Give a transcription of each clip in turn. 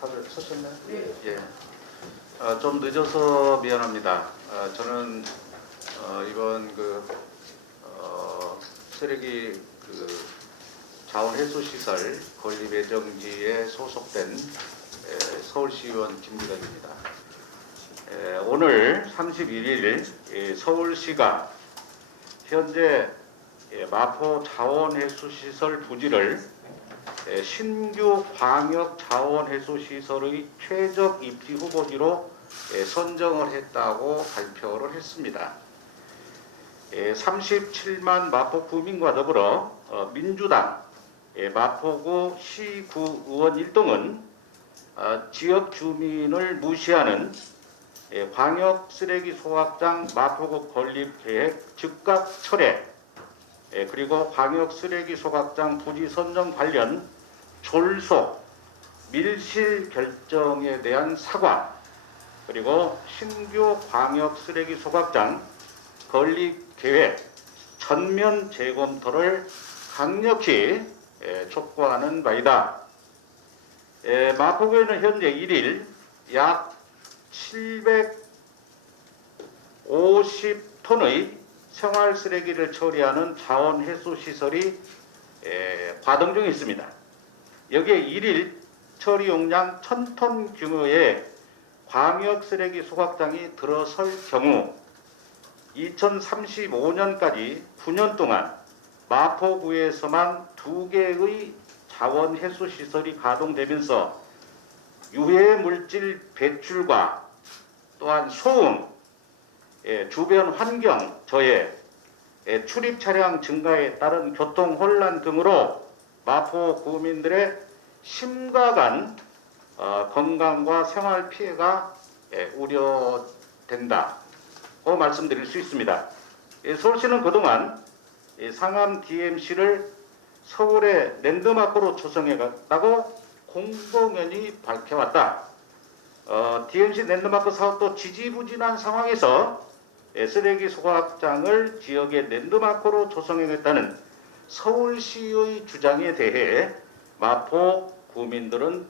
다들 서셨나요? 네. 예. 어, 좀 늦어서 미안합니다. 어, 저는 어, 이번 그 어, 쓰레기 그 자원 해소 시설 건립 예정지에 소속된 에, 서울시의원 김기덕입니다. 에, 오늘 31일 에, 서울시가 현재 예, 마포 자원해수시설 부지를 예, 신규 광역 자원 해소 시설의 최적 입지 후보지로 예, 선정을 했다고 발표를 했습니다. 예, 37만 마포 구민과 더불어 어, 민주당 예, 마포구 시구 의원 1동은 어, 지역 주민을 무시하는 예, 광역 쓰레기 소각장 마포구 건립 계획 즉각 철회 예, 그리고 광역 쓰레기 소각장 부지 선정 관련 졸소 밀실 결정에 대한 사과 그리고 신규 광역 쓰레기 소각장 건립 계획 전면 재검토를 강력히 예, 촉구하는 바이다. 예, 마포구에는 현재 1일 약 750톤의 생활 쓰레기를 처리하는 자원 해소 시설이 에, 가동 중에 있습니다. 여기에 일일 처리 용량 1000톤 규모의 광역 쓰레기 소각장이 들어설 경우 2035년까지 9년 동안 마포구에서만 두 개의 자원 해소 시설이 가동되면서 유해 물질 배출과 또한 소음, 예, 주변 환경 저해, 예, 출입 차량 증가에 따른 교통 혼란 등으로 마포 구민들의 심각한 어, 건강과 생활 피해가 예, 우려된다고 말씀드릴 수 있습니다. 예, 서울시는 그동안 이 상암 DMC를 서울의 랜드마크로 조성해갔다고 공공연히 밝혀왔다. 어, DMC 랜드마크 사업도 지지부진한 상황에서 예, 쓰레기 소각장을 지역의 랜드마크로 조성하겠다는 서울시의 주장에 대해 마포 구민들은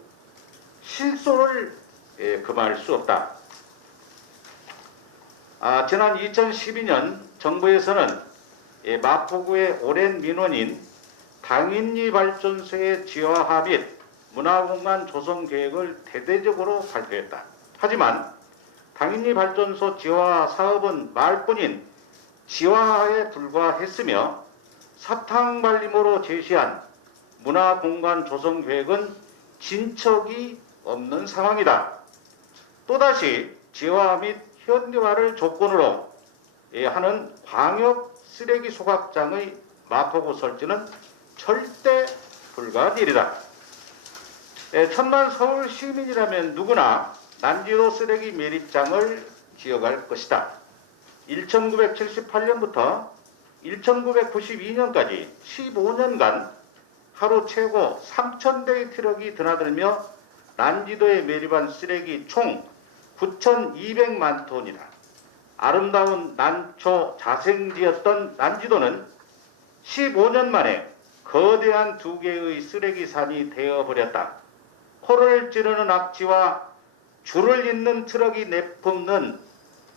실소를 예, 금할 수 없다. 아, 지난 2012년 정부에서는 예, 마포구의 오랜 민원인 당인리 발전소의 지화화 및 문화공간 조성 계획을 대대적으로 발표했다. 하지만 당인리 발전소 지화 사업은 말뿐인 지화에 불과했으며 사탕 발림으로 제시한 문화공간 조성 계획은 진척이 없는 상황이다. 또다시 지화 및 현대화를 조건으로 예, 하는 광역 쓰레기 소각장의 마포구 설치는 절대 불가한 일이다. 예, 천만 서울 시민이라면 누구나 난지도 쓰레기 매립장을 기억할 것이다. 1978년부터 1992년까지 15년간 하루 최고 3,000대의 트럭이 드나들며 난지도에 매립한 쓰레기 총 9,200만 톤이다. 아름다운 난초 자생지였던 난지도는 15년 만에 거대한 두 개의 쓰레기 산이 되어버렸다. 코를 찌르는 악취와 줄을 잇는 트럭이 내뿜는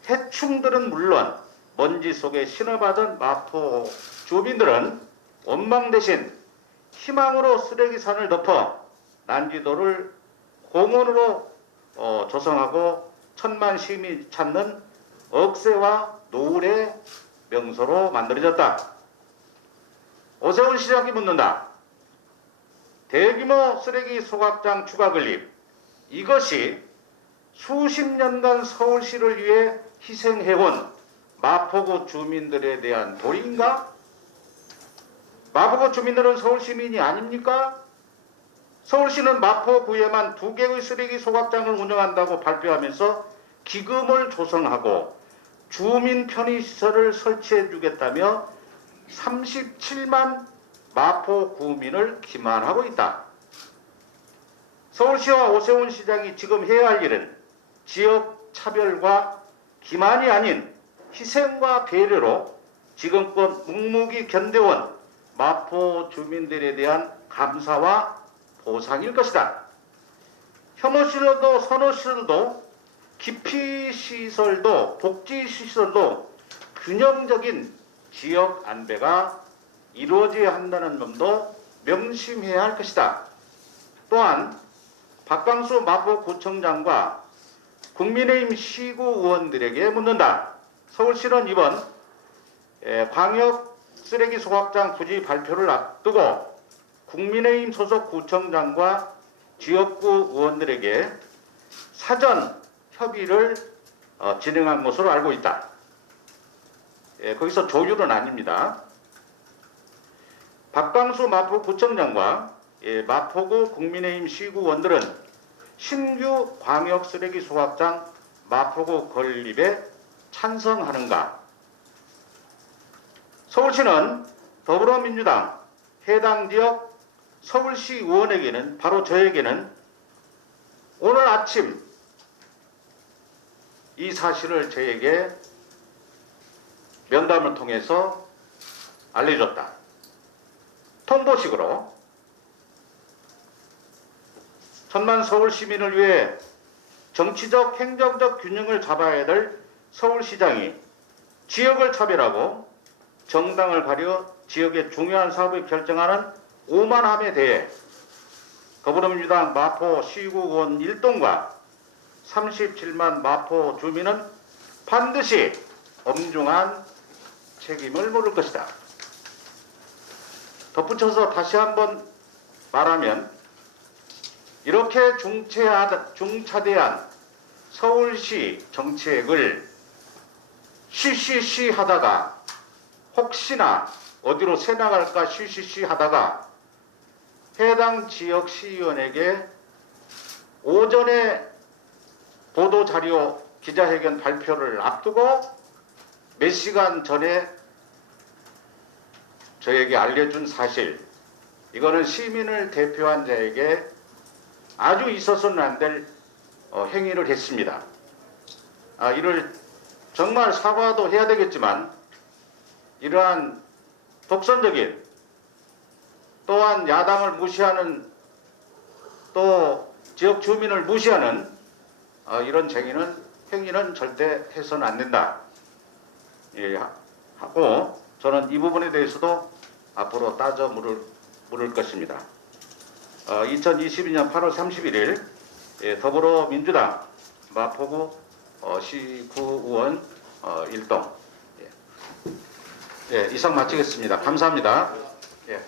해충들은 물론 먼지 속에 신어받은 마포 주민들은 원망 대신 희망으로 쓰레기산을 덮어 난지도를 공원으로 어, 조성하고 천만 시민이 찾는 억새와 노을의 명소로 만들어졌다. 오세훈 시장이 묻는다. 대규모 쓰레기 소각장 추가 건립 이것이 수십 년간 서울시를 위해 희생해온 마포구 주민들에 대한 도리인가? 마포구 주민들은 서울 시민이 아닙니까? 서울시는 마포구에만 두 개의 쓰레기 소각장을 운영한다고 발표하면서 기금을 조성하고 주민 편의시설을 설치해 주겠다며 37만 마포 구민을 기만하고 있다. 서울시와 오세훈 시장이 지금 해야 할 일은 지역 차별과 기만이 아닌 희생과 배려로 지금껏 묵묵히 견뎌온 마포 주민들에 대한 감사와 보상일 것이다. 혐오시설도 선호시설도 기피시설도 복지시설도 균형적인 지역 안배가 이루어져야 한다는 점도 명심해야 할 것이다. 또한 박광수 마포구청장과 국민의힘 시구 의원들에게 묻는다. 서울시는 이번 에, 광역 쓰레기 소각장 부지 발표를 앞두고 국민의힘 소속 구청장과 지역구 의원들에게 사전 협의를 어, 진행한 것으로 알고 있다. 예, 거기서 조율은 아닙니다. 박광수 마포구청장과 예, 마포구 국민의힘 시구원들은 신규 광역 쓰레기 소각장 마포구 건립에 찬성하는가? 서울시는 더불어민주당 해당 지역 서울시 의원에게는 바로 저에게는 오늘 아침 이 사실을 저에게 면담을 통해서 알려줬다. 통보식으로 천만 서울 시민을 위해 정치적 행정적 균형을 잡아야 될 서울시장이 지역을 차별하고 정당을 가려 지역의 중요한 사업을 결정하는 오만함에 대해 더불어민주당 마포 시구원 1동과 37만 마포 주민은 반드시 엄중한 책임을 물을 것이다. 덧붙여서 다시 한번 말하면 이렇게 중차대한 서울시 정책을 쉬쉬쉬 하다가 혹시나 어디로 새 나갈까 쉬쉬쉬 하다가 해당 지역 시의원에게 오전에 보도 자료 기자회견 발표를 앞두고 몇 시간 전에 저에게 알려준 사실 이거는 시민을 대표한 자에게 아주 있어서는 안될 어, 행위를 했습니다. 아, 이를 정말 사과도 해야 되겠지만 이러한 독선적인 또한 야당을 무시하는 또 지역 주민을 무시하는 어, 이런 행위는 행위는 절대 해서는 안 된다. 예, 하- 하고 저는 이 부분에 대해서도 앞으로 따져 물을, 물을 것입니다. 어, 2022년 8월 31일 예, 더불어민주당 마포구 어, 시구 의원 어, 일동 예. 예, 이상 마치겠습니다. 감사합니다. 예.